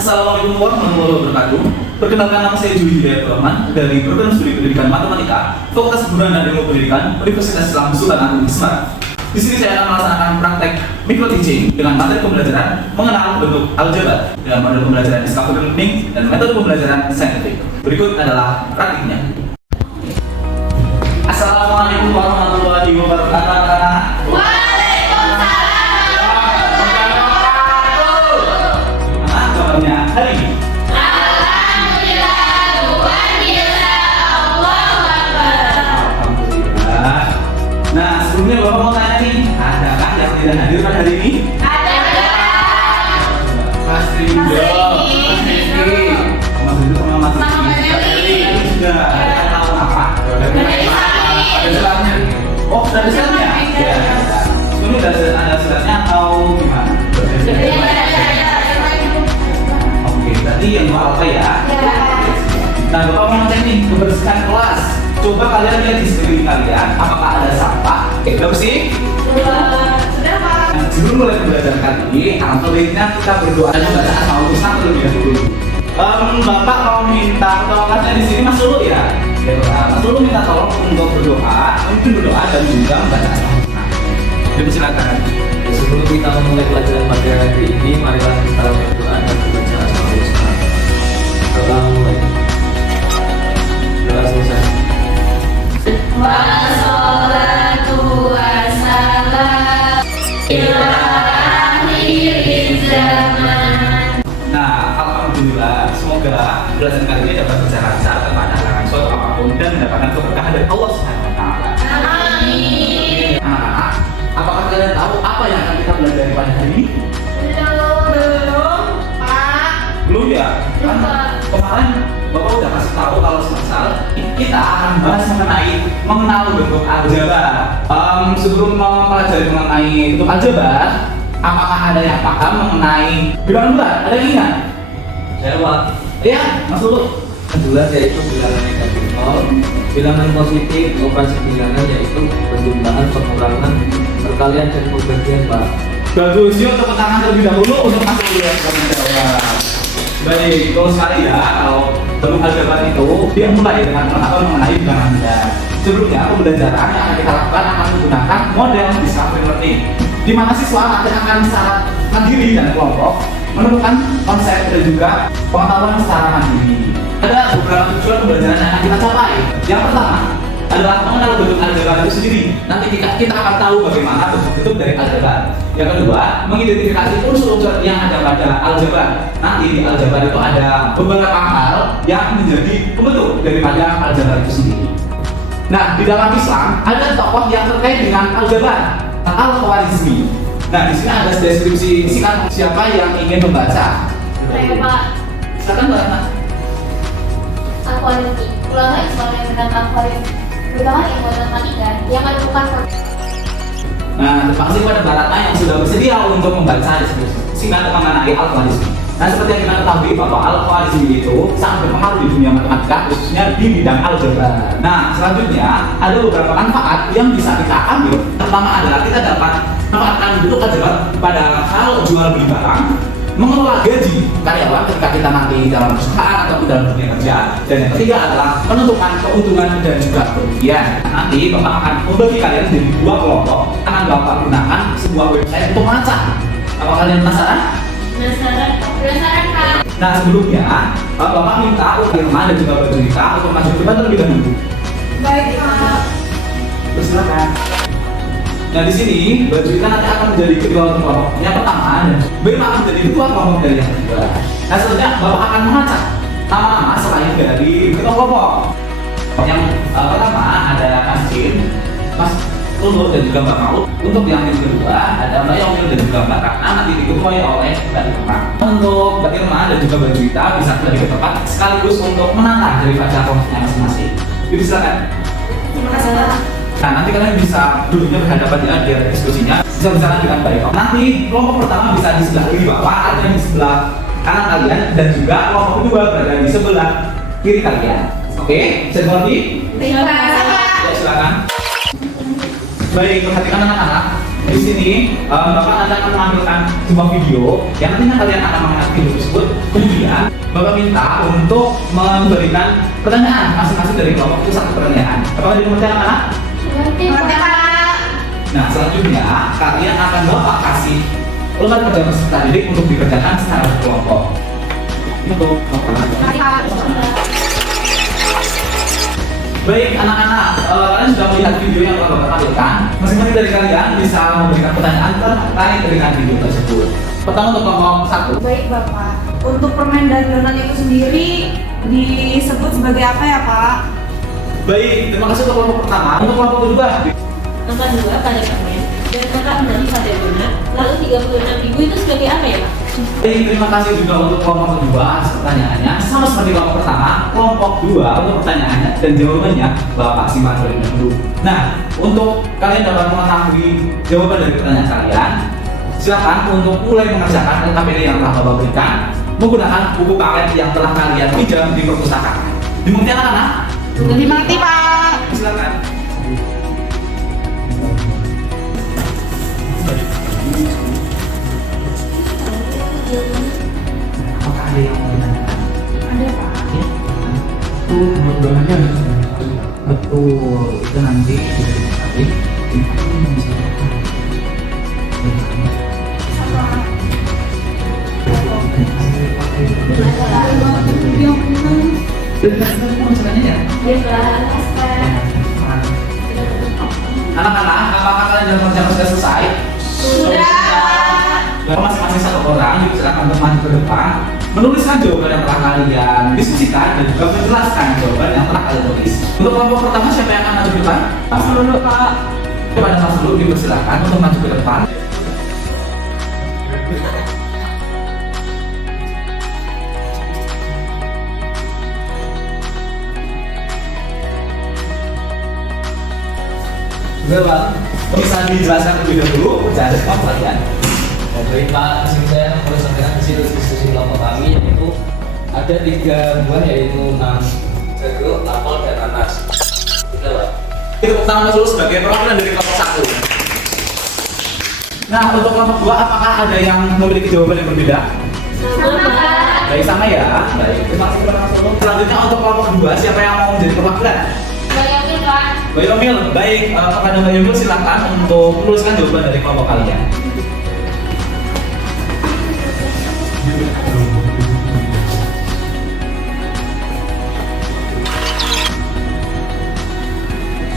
Assalamualaikum warahmatullahi wabarakatuh. Perkenalkan, nama saya Juli Hidayat Rahman dari Program Studi Pendidikan Matematika, Fakultas Keguruan dan Ilmu Pendidikan, Universitas Islam Sultan Agung Semarang. Di sini saya akan melaksanakan praktek micro teaching dengan materi pembelajaran mengenal bentuk aljabar dengan model pembelajaran discovery learning dan metode pembelajaran saintifik. Berikut adalah praktiknya. Assalamualaikum warahmatullahi wabarakatuh. Hari ini Alhamdulillah. Nah, sebelumnya Bapak mau tanya nih, adakah yang tidak hadir pada hari ini? Ada. Mas Rindo, Mas Rizky, Mas Rindo sama Mas Rizky. Sudah, ada tahu apa? Ada suratnya. Oh, sudah ada suratnya? Ya. Sebelumnya ada suratnya atau gimana? Tadi yang mau apa ya? Nah, Bapak mau ngecek nih kebersihan kelas. Coba kalian lihat di sekeliling kalian, apakah ada sampah? Udah bersih? Sudah, Pak. Nah, sebelum mulai pembelajaran kali ini, alangkah baiknya kita berdoa dan bacaan sama Ustaz terlebih dahulu. Bapak mau minta tolongnya di sini Mas Lulu ya? Mas Lulu minta tolong untuk berdoa, mungkin berdoa dan juga membaca Al-Quran. Silakan. Sebelum kita memulai pelajaran materi hari ini, marilah kita berdoa dan membaca Al-Quran. Kita mulai. Doa selesai. Wassalatu wassalam ila akhir zaman. Nah, alhamdulillah, semoga pelajaran kali ini dapat berjalan lancar tanpa ada halangan suatu apapun dan mendapatkan keberkahan dari Allah Subhanahu wa Ta'ala. Amin. Anak-anak, apakah kalian tahu apa yang akan kita pelajari pada hari ini? Belum, Pak. Belum ya? Kan kemarin Bapak udah kasih tahu kalau semisal kita akan bahas mengenal bentuk aljabar. Sebelum mempelajari mengenai bentuk aljabar, apakah ada yang paham mengenai bilangan bulat? Ada yang ingat? Jawab. Iya, Mas Lulu. Bulat yaitu bilangan negatif 0, bilangan positif operasi bilangan yaitu penjumlahan, pengurangan, perkalian dan pembagian, Pak. Bagus, yuk tepuk tangan terlebih dahulu untuk Mas Lulu yang sudah menjawab. Baik, kalau sekali ya, kalau bentuk aljabar itu dia mulai dengan pengetahuan mengenai bilangan bulat. Sebelumnya pembelajaran yang akan kita lakukan akan menggunakan model discovery learning, di mana siswa nanti akan secara mandiri dan kelompok menemukan konsep dan juga pengetahuan secara mandiri. Ada beberapa tujuan pembelajaran yang akan kita capai. Yang pertama adalah mengenal bentuk aljabar itu sendiri. Nanti kita akan tahu bagaimana bentuk dari aljabar. Yang kedua, mengidentifikasi unsur-unsur yang ada pada aljabar. Nanti di aljabar itu ada beberapa hal yang menjadi pembentuk daripada aljabar itu sendiri. Nah, di dalam Islam ada tokoh yang terkait dengan aljabar, Al-Khwarizmi. Nah, di sini ada deskripsi singkat siapa yang ingin membaca. Saya, Pak. Silakan Mbak Ana. Al-Khwarizmi, ulama Islam yang bernama Al-Khwarizmi, bernama ilmu matematika yang menemukan. Nah, terima kasih kepada Mbak Ratna yang sudah bersedia untuk membaca deskripsi singkat mengenai Al-Khwarizmi. Nah, seperti yang kita ketahui bahwa Al-Khwarizmi itu sangat berpengaruh di dunia matematika, khususnya di bidang aljabar. Nah, selanjutnya ada beberapa manfaat yang bisa kita ambil. Pertama adalah kita dapat memanfaatkan bentuk aljabar pada hal jual beli barang, mengelola gaji karyawan ketika kita nanti dalam perusahaan atau dalam dunia kerja, dan yang ketiga adalah menentukan keuntungan dan juga kerugian. Nanti Bapak akan membagi kalian menjadi dua kelompok, akan Bapak gunakan sebuah website untuk melacak. Apa kalian penasaran? Penasaran, Pak. Nah, sebelumnya Bapak minta Irma dan juga Mbak Julita untuk maju ke depan terlebih dahulu. Baik, Pak. Silakan. Nah, di sini Mbak Julita nanti akan menjadi ketua kelompok yang pertama dan Mbak akan menjadi ketua kelompok dari yang kedua. Nah, selanjutnya Bapak akan mengacak nama-nama selain dari ketua kelompok. Yang pertama ada Kasim, Mas Lulu dan juga Mbak Maud. Untuk yang kedua ada Mbak Yomil dan juga Mbak Ratna, nanti diketuai oleh Mbak Irma. Untuk Mbak Irma dan juga Mbak Julita bisa kembali ke tempat sekaligus untuk menantang dari baca kelompoknya masing-masing. Jadi silakan. Terima kasih, Pak. Nah, nanti kalian bisa duduknya berhadapan ya biar diskusinya bisa berjalan dengan baik. Nanti kelompok pertama bisa di sebelah kiri Bapak, ada di sebelah kanan kalian, dan juga kelompok kedua berada di sebelah kiri kalian. Oke, saya mengerti? Terima kasih, Pak. Ya, silakan. Baik, perhatikan anak-anak. Di sini Bapak nanti akan menampilkan sebuah video yang nantinya kalian akan mengenal video tersebut. Kemudian Bapak minta untuk memberikan pertanyaan masing-masing dari kelompok itu satu pertanyaan. Apakah dimengerti anak-anak? Mengerti Pak. Nah, selanjutnya kalian akan Bapak kasih lembar kerja peserta didik untuk dikerjakan secara berkelompok. Untuk baik anak-anak, kalian sudah melihat video yang telah Bapak tampilkan. Masing-masing dari kalian bisa memberikan pertanyaan terkait dengan video tersebut. Pertama untuk kelompok 1. Baik Bapak, untuk permen dandanan itu sendiri disebut sebagai apa ya Pak? Baik, terima kasih untuk kelompok pertama. Untuk kelompok kedua, Angka 2 pada permen dan angka 6 pada donat. Lalu 36.000 itu sebagai apa ya Pak? baik, terima kasih juga untuk kelompok kedua atas pertanyaannya. Sama seperti kelompok pertama, kelompok 2 untuk pertanyaannya dan jawabannya Bapak simak terlebih dahulu. Nah, untuk kalian dapat mengetahui jawaban dari pertanyaan kalian, silakan untuk mulai mengerjakan LKPD yang telah Bapak berikan menggunakan buku paket yang telah kalian pinjam di perpustakaan. Dimengerti anak-anak? Dimengerti Pak. Silakan. Apakah ada yang mau ditanyakan? Ada Pak. Ya, itu mudah-mudahannya betul itu nanti bisa diketahui anak-anak, apakah kalian dalam perjalanan sudah selesai? Sudah. Masing-masing satu orang juga silakan untuk maju ke depan, menuliskan jawaban yang telah kalian diskusikan dan juga menjelaskan jawaban yang telah kalian tulis. Untuk kelompok pertama siapa yang akan maju ke depan? Mas dulu Pak. Kepada Mas dulu dipersilakan untuk maju ke depan. Sudah Bang, bisa dijelaskan lebih dahulu cara kalian. Baik Pak, di sini saya boleh sampaikan hasil diskusi kelompok kami yaitu ada 3 buah yaitu jeruk, apel, dan nanas. Sudah Pak. Kita tepuk tangan dulu sebagai perwakilan dari kelompok 1. Nah, untuk kelompok 2 apakah ada yang memiliki jawaban yang berbeda? Sama Pak. Baik, sama ya. Baik, terima kasih kepada Mas Ulu. Selanjutnya untuk kelompok 2 siapa yang mau menjadi perwakilan? Bayangin Pak. Mbak Yomil, baik, kepada Mbak Yomil silakan untuk menuliskan jawaban dari kelompok kalian.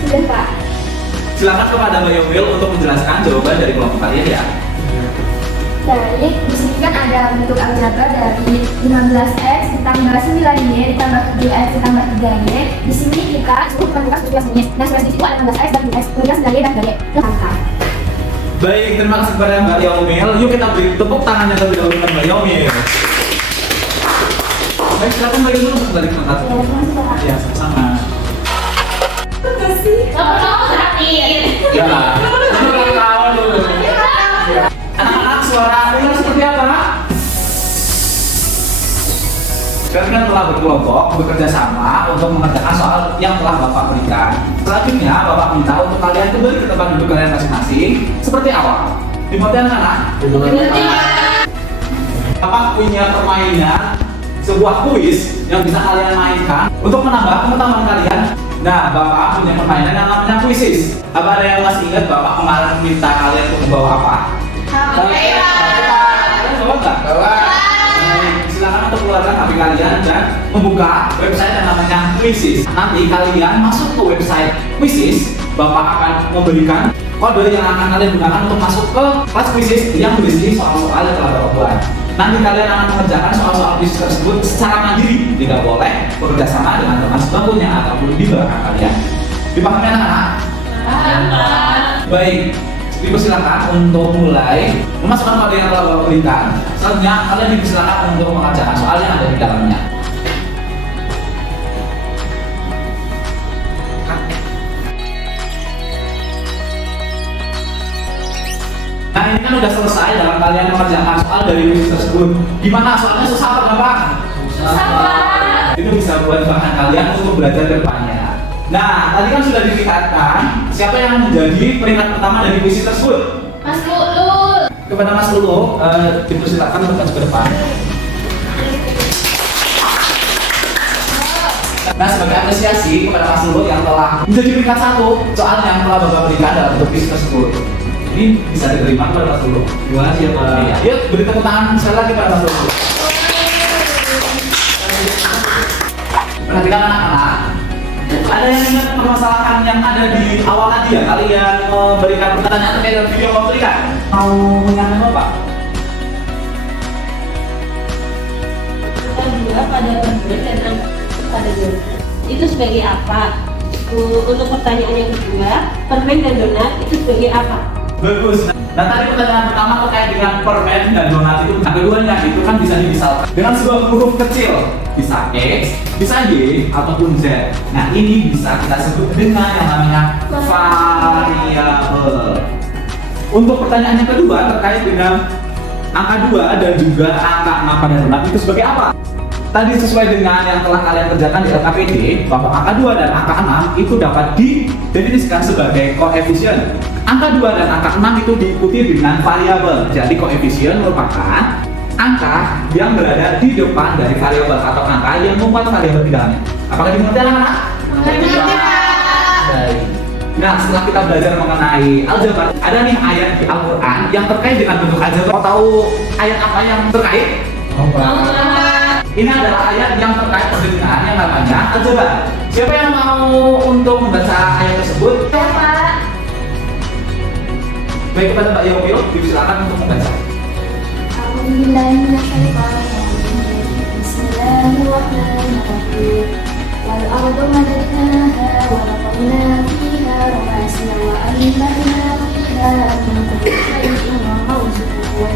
Sudah Pak. Silakan kepada Mbak Yomil untuk menjelaskan jawaban dari kelompok kalian ya. Baik, di sini kan ada bentuk aljabar dari 15x ditambah 9y ditambah 7x ditambah 3y. Di sini kita cukup menentukan 17y. Nah, 17 itu ada 16x dan 7x, kemudian 9y dan 3y. Lengkap. Baik, terima kasih kepada Mbak Yomil. Yuk kita beri tepuk tangannya terlebih dahulu kepada Mbak Yomil. Baik, silakan Mbak Yomil untuk balik ke tempat. Ya, terima kasih Pak. Ya, sama. Terima kasih. Kamu terakhir. Ya, itu ulang tahun dulu. Anak-anak suara dengar seperti apa? Kalian telah berkelompok bekerja sama untuk mengerjakan soal yang telah Bapak berikan. Selanjutnya Bapak minta untuk kalian kembali ke tempat duduk kalian masing-masing seperti awal. Dimengerti anak-anak? Mengerti Pak. Bapak punya permainan sebuah kuis yang bisa kalian mainkan untuk menambah pengetahuan kalian. Nah, Bapak punya permainan yang namanya kuisis. Apa ada yang masih ingat Bapak kemarin minta kalian untuk membawa apa? Kalian bawa nggak? Bawa. Silakan untuk keluarkan HP kalian dan membuka website yang namanya Quizzes. Nanti kalian masuk ke website Quizzes, Bapak akan memberikan kode yang akan kalian gunakan untuk masuk ke kelas Quizzes yang berisi soal-soal yang telah Bapak buat. Nanti kalian akan mengerjakan soal-soal quiz tersebut secara mandiri, tidak boleh bekerja sama dengan teman sebangkunya ataupun di belakang kalian. Dipahami anak-anak? Baik, dipersilakan untuk mulai memasukkan kode yang telah Bapak berikan. Selanjutnya kalian dipersilakan untuk mengerjakan soal yang ada di dalamnya. Nah, ini kan udah selesai dalam kalian mengerjakan soal dari kuis tersebut. Gimana soalnya susah atau gampang? Susah Pak. Itu bisa buat bahan kalian untuk belajar ke depannya. Nah, tadi kan sudah dikatakan siapa yang menjadi peringkat pertama dari kuis tersebut? Mas kepada Mas Ulu, dipersilakan untuk maju ke depan. Nah, sebagai apresiasi kepada Mas Ulu yang telah menjadi peringkat 1 soal yang telah Bapak berikan dalam bentuk kuis tersebut. Ini bisa diterima kepada Mas Ulu. Terima kasih ya Pak. Iya, yuk beri tepuk tangan sekali lagi kepada Mas Ulu. Perhatikan anak-anak. Ada yang ingat permasalahan yang ada di awal tadi ya? Kalian memberikan pertanyaan terkait dengan video yang mau berikan. Mau menyampaikan apa, Pak? Kita juga pada permen dan pada donat itu sebagai apa? Untuk pertanyaan yang kedua, permen dan donat itu sebagai apa? Bagus. Nah, tadi pertanyaan pertama terkait dengan permen dan donat itu. Nah, keduanya itu kan bisa dimisalkan dengan sebuah huruf kecil. Bisa X, bisa Y, ataupun Z. Nah, ini bisa kita sebut dengan yang namanya variabel. Untuk pertanyaan yang kedua terkait dengan angka 2 dan juga angka 6 pada donat itu sebagai apa? Tadi sesuai dengan yang telah kalian kerjakan di LKPD, bahwa angka 2 dan angka 6 itu dapat didefinisikan sebagai koefisien. Angka 2 dan angka 6 itu diikuti dengan variabel. Jadi koefisien merupakan angka yang berada di depan dari variabel atau angka yang membuat variabel di dalamnya. Apakah dimengerti anak-anak? Mengerti, Pak. Baik. Nah, setelah kita belajar mengenai aljabar, ada nih ayat di Al-Quran yang terkait dengan bentuk aljabar. Mau tahu ayat apa yang terkait? Ini adalah ayat yang terkait dengan yang namanya aljabar. Siapa yang mau untuk membaca ayat tersebut? Ya, Pak. Baik, kepada Mbak Yopil, silakan untuk membaca. Bismillahirrahmanirrahim. Wal ardu madadnaha wa laqadna fiha rawasiya wa anbatna fiha min kulli shay'in mawzun.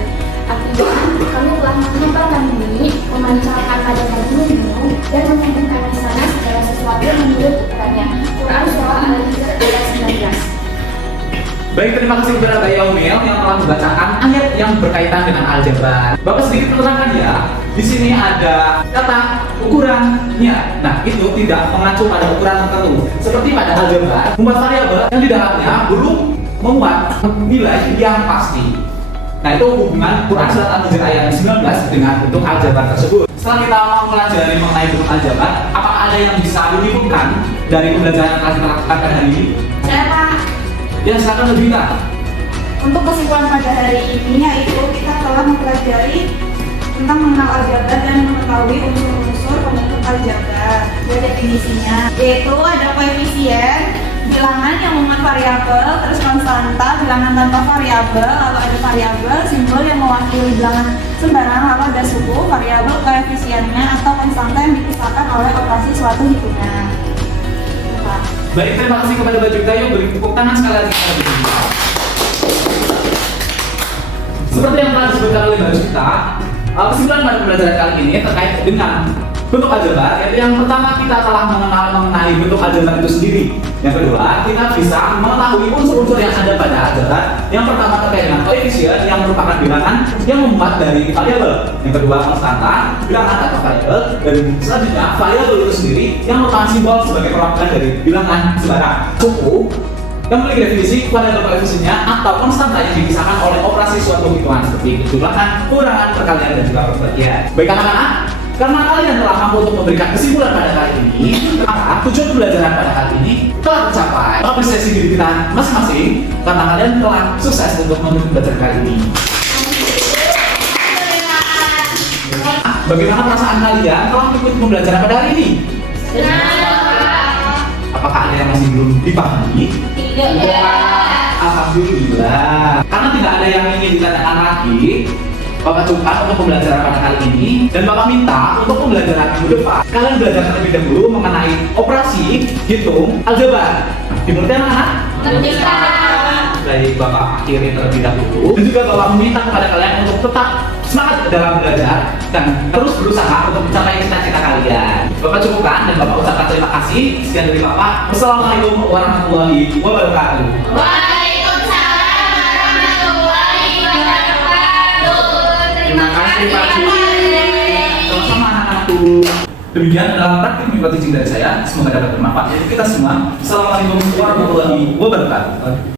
Artinya, kami telah mengembangkan bumi, memancarkan pada gunung dan menghubungkan di sana segala sesuatu yang menurut ukurannya. Quran Surah Al-Hijr ayat 19. Baik, terima kasih kepada Mbak Yaumil yang telah membacakan ayat yang berkaitan dengan aljabar. Bapak sedikit menerangkan ya, di sini ada kata ukurannya. Nah, itu tidak mengacu pada ukuran tertentu. Seperti pada aljabar, membuat variabel yang di dalamnya belum memuat nilai yang pasti. Nah, itu hubungan Quran Surat Al-Hijr ayat 19 dengan bentuk aljabar tersebut. Setelah kita mempelajari mengenai bentuk aljabar, apakah ada yang bisa dibingungkan dari pembelajaran yang telah kita lakukan pada hari ini? Saya Pak. Ya, silakan lebih kita. Untuk kesimpulan pada hari ini yaitu kita telah mempelajari tentang mengenal aljabar dan mengetahui unsur-unsur pembentuk aljabar. Dan definisinya yaitu ada koefisien, bilangan yang memuat variabel, terus konstanta, bilangan tanpa variabel, lalu ada variabel, simbol yang mewakili bilangan sembarang, lalu ada suku, variabel, koefisiennya atau konstanta yang dipisahkan oleh operasi suatu hitungan. Baik, terima kasih kepada Mbak Jogja. Yuk beri tepuk tangan sekali lagi kepada Mbak Jogja. Seperti yang telah disebutkan oleh Mbak Jogja, kesimpulan pada pembelajaran kali ini terkait dengan bentuk aljabar, yaitu yang pertama kita telah mengenal mengenai bentuk aljabar itu sendiri. Yang kedua, kita bisa mengetahui unsur-unsur yang ada pada aljabar. Yang pertama terkait dengan koefisien yang merupakan bilangan yang membuat dari variabel. Yang kedua, konstanta, bilangan tanpa variabel, dan selanjutnya variabel itu sendiri yang merupakan simbol sebagai perwakilan dari bilangan sembarang. Suku yang memiliki definisi variabel koefisiennya atau konstanta yang dipisahkan oleh operasi suatu hitungan seperti kejumlahan, kurangan, perkalian, dan juga perbagian. Baik anak-anak, karena kalian telah mampu untuk memberikan kesimpulan pada kali ini, maka tujuan pembelajaran pada kali ini telah tercapai. Apresiasi diri kita masing-masing karena kalian telah sukses untuk mengikuti pembelajaran kali ini. Bagaimana perasaan kalian telah mengikuti pembelajaran pada hari ini? Apakah ada yang masih belum dipahami? Tidak. Alhamdulillah. Karena tidak ada yang ingin ditanyakan lagi, Bapak coba untuk pembelajaran pada kali ini dan Bapak minta untuk pembelajaran minggu depan kalian belajar terlebih dahulu mengenai operasi hitung aljabar. Dimengerti anak-anak? Mengerti, Pak. Baik, Bapak akhiri terlebih dahulu dan juga Bapak meminta kepada kalian untuk tetap semangat dalam belajar dan terus berusaha untuk mencapai cita-cita kalian. Bapak cukupkan dan Bapak ucapkan terima kasih. Sekian dari Bapak. Wassalamualaikum warahmatullahi wabarakatuh. Waalaikumsalam warahmatullahi wabarakatuh. Terima kasih Pak Juli. Sama-sama anak-anakku. Demikian adalah praktik micro teaching dari saya. Semoga dapat bermanfaat untuk kita semua. Assalamualaikum warahmatullahi wabarakatuh.